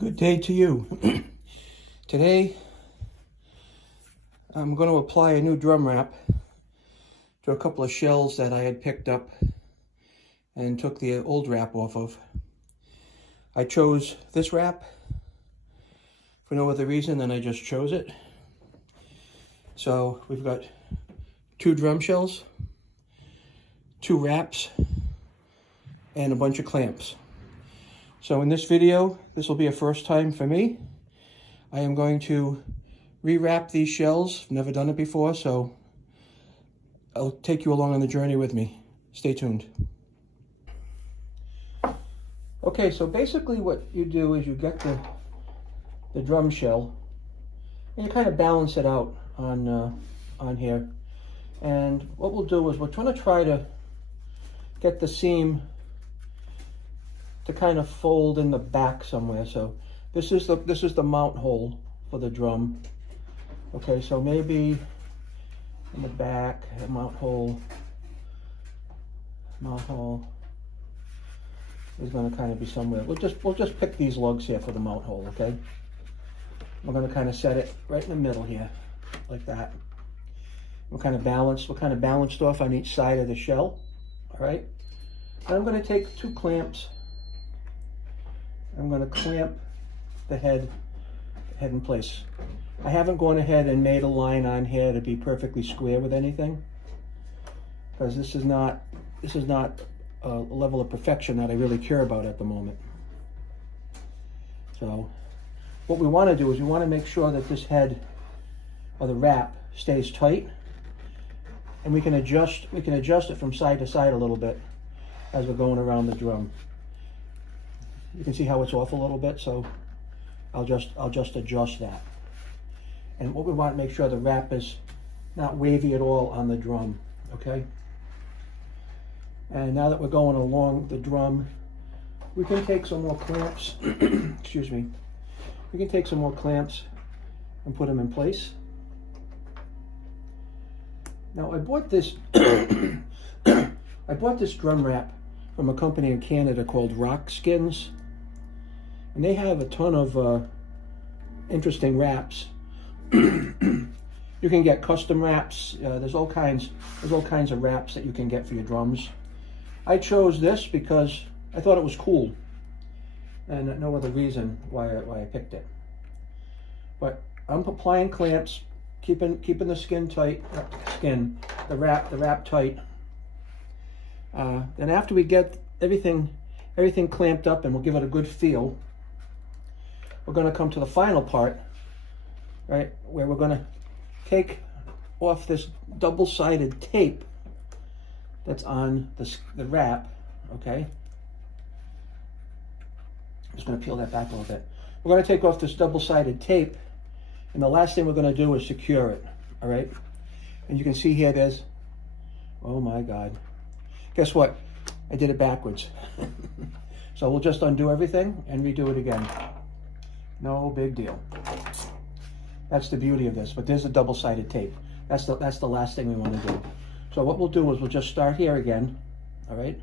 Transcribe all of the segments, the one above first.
Good day to you. Today, I'm going to apply a new drum wrap to a couple of shells that I had picked up and took the old wrap off of. I chose this wrap for no other reason than I just chose it. So we've got 2 drum shells, 2 wraps, and a bunch of clamps. So in this video, this will be a first time for me. I am going to rewrap these shells. I've never done it before, so I'll take you along on the journey with me. Stay tuned. Okay, so basically what you do is you get the drum shell and you kind of balance it out on here. And what we'll do is we're going to try to get the seam to kind of fold in the back somewhere. So this is the mount hole for the drum. Okay, so maybe in the back, a mount hole is going to kind of be somewhere. We'll just pick these lugs here for the mount hole. Okay, we're going to kind of set it right in the middle here, like that. We're kind of balanced off on each side of the shell. All right, and I'm going to take 2 clamps. I'm going to clamp the head in place. I haven't gone ahead and made a line on here to be perfectly square with anything, because this is not a level of perfection that I really care about at the moment. So what we want to do is we want to make sure that this head or the wrap stays tight, and we can adjust it from side to side a little bit as we're going around the drum. You can see how it's off a little bit, so I'll just adjust that. And what we want to make sure the wrap is not wavy at all on the drum, okay? And now that we're going along the drum, we can take some more clamps, excuse me. We can take some more clamps and put them in place. Now I bought this, I bought this drum wrap from a company in Canada called Rockskins. And they have a ton of interesting wraps. You can get custom wraps. There's all kinds of wraps that you can get for your drums. I chose this because I thought it was cool, and no other reason why I picked it. But I'm applying clamps, keeping the skin tight, the wrap tight. Then after we get everything clamped up and we'll give it a good feel, we're going to come to the final part, right, where we're going to take off this double-sided tape that's on the wrap, okay? I'm just going to peel that back a little bit. We're going to take off this double-sided tape, and the last thing we're going to do is secure it, all right? And you can see here there's, oh my God. Guess what? I did it backwards. So we'll just undo everything and redo it again. No big deal. That's the beauty of this, but there's a double-sided tape. That's the last thing we want to do. So what we'll do is we'll just start here again, all right,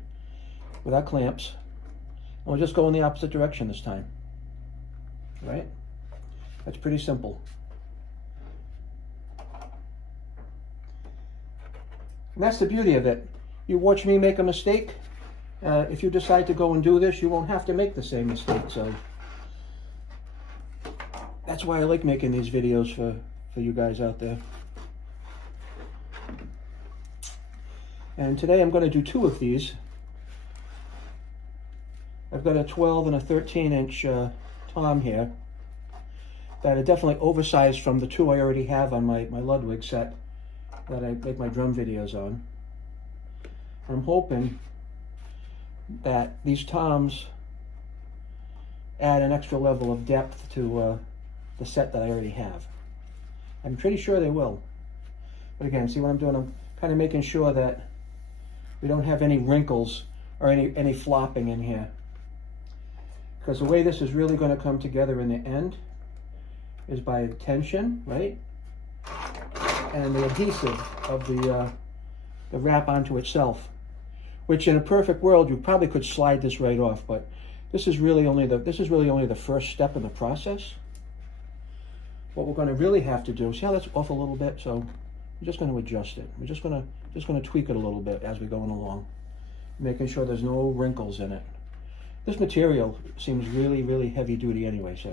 with our clamps, and we'll just go in the opposite direction this time, all right? That's pretty simple. And that's the beauty of it. You watch me make a mistake. If you decide to go and do this, you won't have to make the same mistake. So that's why I like making these videos for you guys out there. And today I'm going to do 2 of these. I've got a 12 and a 13-inch tom here that are definitely oversized from the 2 I already have on my Ludwig set that I make my drum videos on. I'm hoping that these toms add an extra level of depth to the set that I already have. I'm pretty sure they will. But again, see what I'm doing? I'm kind of making sure that we don't have any wrinkles or any flopping in here. Because the way this is really going to come together in the end is by tension, right? And the adhesive of the wrap onto itself. Which in a perfect world, you probably could slide this right off, but This is really only the first step in the process. What we're going to really have to do, see how that's off a little bit? So we're just going to adjust it. We're just going to tweak it a little bit as we're going along, making sure there's no wrinkles in it. This material seems really, really heavy duty anyway, so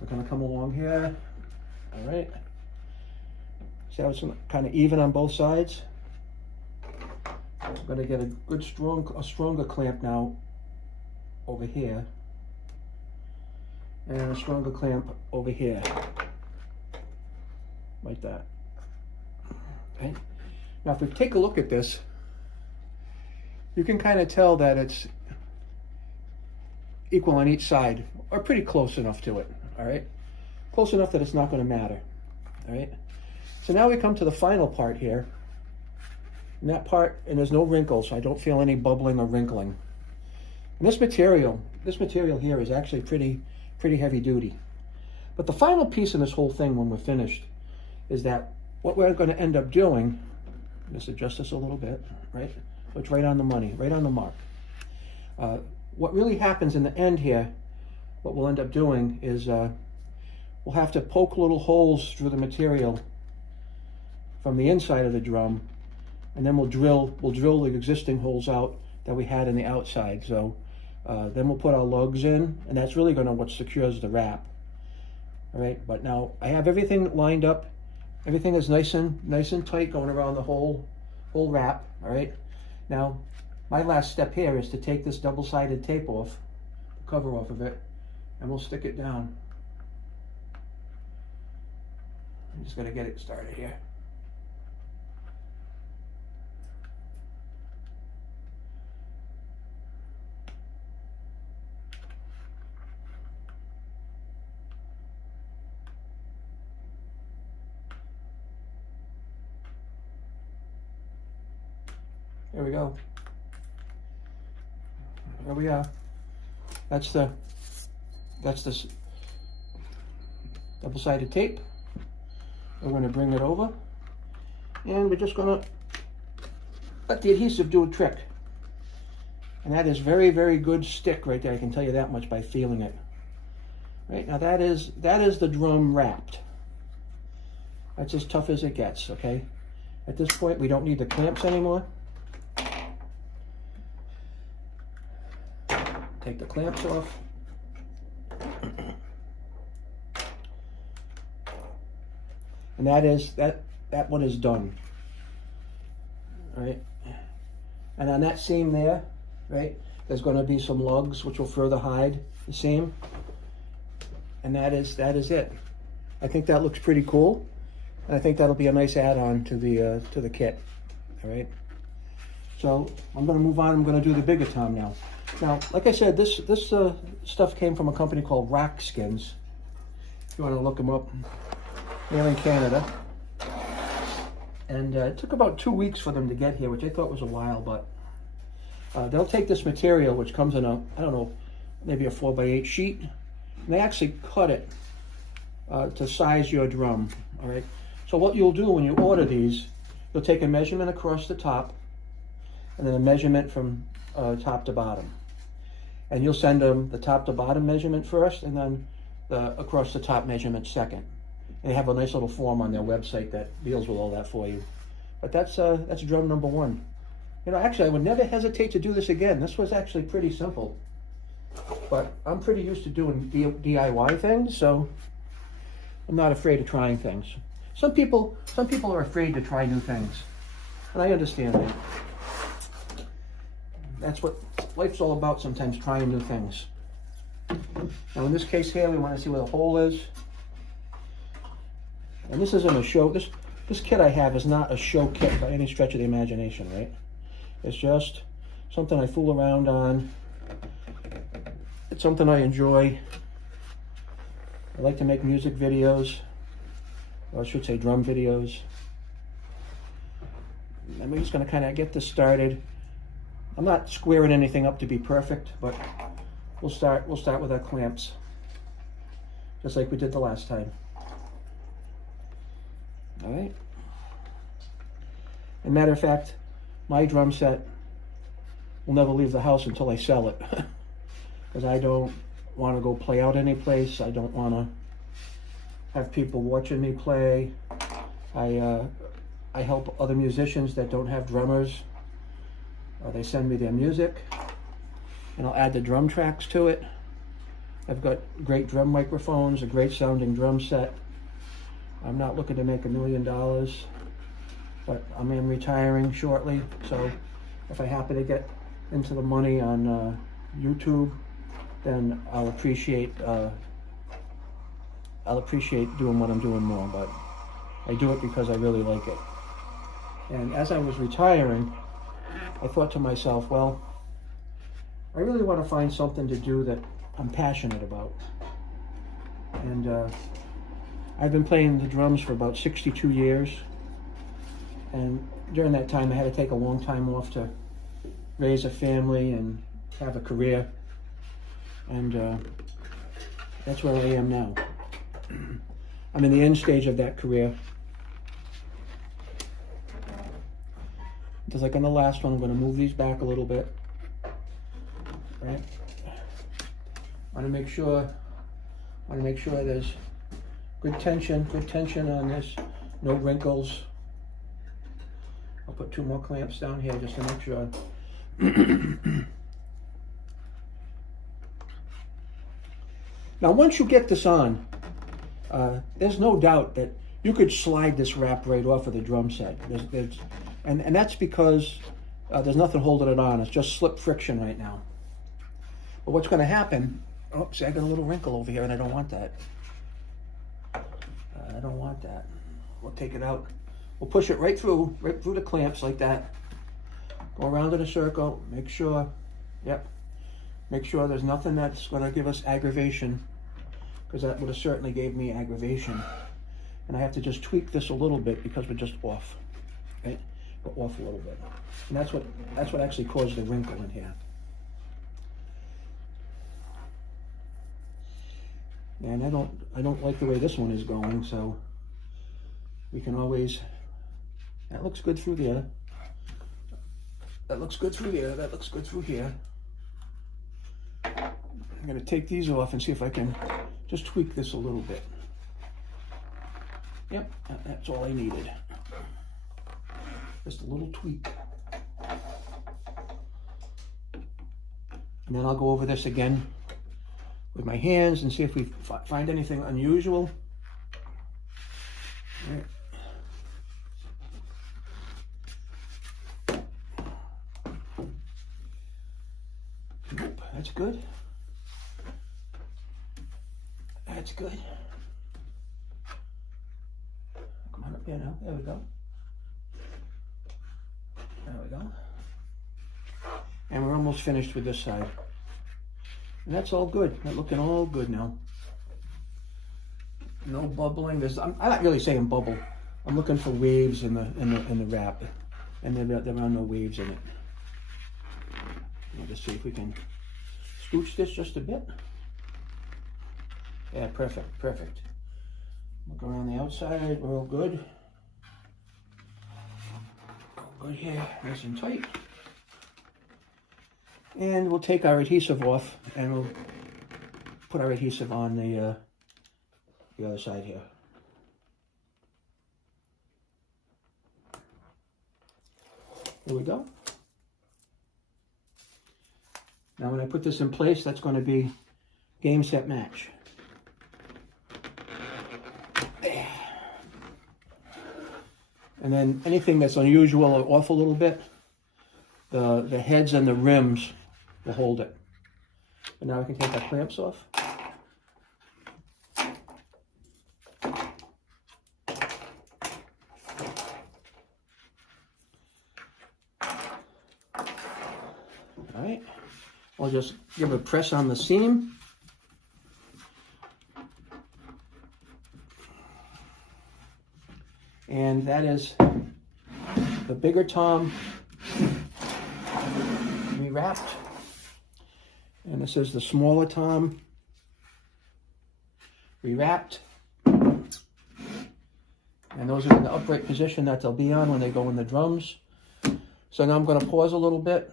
we're going to come along here. All right. See how it's kind of even on both sides? I'm going to get a good stronger clamp now over here, and a stronger clamp over here, like that. Okay. Now if we take a look at this, you can kind of tell that it's equal on each side, or pretty close enough to it. All right, close enough that it's not going to matter. All right, so now we come to the final part here, and that part, and there's no wrinkles, so I don't feel any bubbling or wrinkling. And this material here is actually pretty heavy duty. But the final piece in this whole thing when we're finished is that what we're going to end up doing, let's adjust this a little bit, right? So it's right on the money, right on the mark. What really happens in the end here, what we'll end up doing is we'll have to poke little holes through the material from the inside of the drum, and then we'll drill the existing holes out that we had in the outside. So then we'll put our lugs in, and that's really going to what secures the wrap. All right, but now I have everything lined up. Everything is nice and tight going around the whole wrap. All right. Now my last step here is to take this double-sided tape off, the cover off of it, and we'll stick it down. I'm just going to get it started here. There we go. There we are. That's the double-sided tape. We're going to bring it over, and we're just going to let the adhesive do a trick. And that is very, very good stick right there. I can tell you that much by feeling it. Right now, that is the drum wrapped. That's as tough as it gets. Okay. At this point, we don't need the clamps anymore. Take the clamps off. And that one is done. All right. And on that seam there, right, there's going to be some lugs which will further hide the seam. And that is it. I think that looks pretty cool. And I think that'll be a nice add-on to the kit. All right. So I'm going to move on. I'm going to do the bigger tom now. Now, like I said, this stuff came from a company called Rockskins. If you want to look them up, they're in Canada. And it took about 2 weeks for them to get here, which I thought was a while, but they'll take this material, which comes in a, I don't know, maybe a 4x8 sheet, and they actually cut it to size your drum, all right? So what you'll do when you order these, you'll take a measurement across the top, and then a measurement from top to bottom. And you'll send them the top to bottom measurement first, and then the across the top measurement second. And they have a nice little form on their website that deals with all that for you. But that's drum number one. You know, actually, I would never hesitate to do this again. This was actually pretty simple. But I'm pretty used to doing DIY things, so I'm not afraid of trying things. Some people are afraid to try new things, and I understand that. That's what life's all about sometimes, trying new things. Now in this case here, we want to see where the hole is. And this isn't a show, this kit I have is not a show kit by any stretch of the imagination, right? It's just something I fool around on. It's something I enjoy. I like to make music videos, or I should say drum videos. And we're just going to kind of get this started. I'm not squaring anything up to be perfect, but we'll start with our clamps, just like we did the last time. All right. As a matter of fact, my drum set will never leave the house until I sell it. because I don't want to go play out any place. I don't want to have people watching me play. I help other musicians that don't have drummers. They send me their music, and I'll add the drum tracks to it. I've got great drum microphones, a great sounding drum set. I'm not looking to make $1 million, but I am retiring shortly, so if I happen to get into the money on YouTube, then I'll appreciate doing what I'm doing more, but I do it because I really like it. And as I was retiring, I thought to myself, well, I really want to find something to do that I'm passionate about. And I've been playing the drums for about 62 years. And during that time, I had to take a long time off to raise a family and have a career. And that's where I am now. I'm in the end stage of that career. Just like on the last one, I'm going to move these back a little bit. Right? I want to make sure there's good tension on this. No wrinkles. I'll put 2 more clamps down here just to make sure. Now, once you get this on, there's no doubt that you could slide this wrap right off of the drum set. And that's because there's nothing holding it on. It's just slip friction right now. But what's going to happen, oh, see, I got a little wrinkle over here and I don't want that. I don't want that. We'll take it out. We'll push it right through the clamps like that. Go around in a circle, make sure, yep. Make sure there's nothing that's going to give us aggravation, because that would have certainly gave me aggravation. And I have to just tweak this a little bit because we're just off, right? We're off a little bit. And that's what actually caused the wrinkle in here. And I don't like the way this one is going, so we can always, that looks good through there. That looks good through there. That looks good through here. I'm going to take these off and see if I can just tweak this a little bit. Yep, that's all I needed. Just a little tweak. And then I'll go over this again with my hands and see if we find anything unusual. All right. Nope, that's good. That's good. Come on up here now. There we go. There we go. And we're almost finished with this side. And that's all good. That's looking all good now. No bubbling. I'm not really saying bubble. I'm looking for waves in the wrap, and there are no waves in it. I'll just see if we can scooch this just a bit. Yeah, perfect, perfect. Look around the outside. We're all good. All good here, nice and tight. And we'll take our adhesive off, and we'll put our adhesive on the other side here. There we go. Now when I put this in place, that's going to be game, set, match. And then anything that's unusual or off a little bit, the heads and the rims will hold it. And now I can take our clamps off. All right, I'll just give a press on the seam. And that is the bigger tom rewrapped. And this is the smaller tom rewrapped. And those are in the upright position that they'll be on when they go in the drums. So now I'm going to pause a little bit.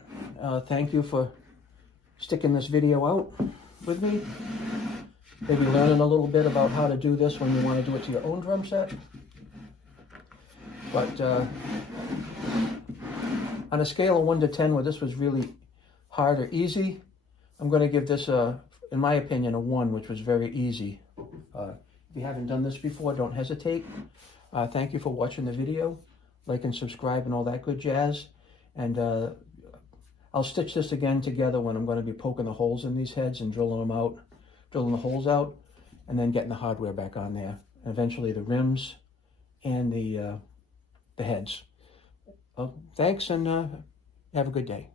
Thank you for sticking this video out with me. Maybe learning a little bit about how to do this when you want to do it to your own drum set. But on a scale of 1 to 10, where this was really hard or easy, I'm going to give this, in my opinion, a 1, which was very easy. If you haven't done this before, don't hesitate. Thank you for watching the video. Like and subscribe and all that good jazz. And I'll stitch this again together when I'm going to be poking the holes in these heads and drilling them out, drilling the holes out, and then getting the hardware back on there. And eventually the rims and the heads. Well, thanks, and have a good day.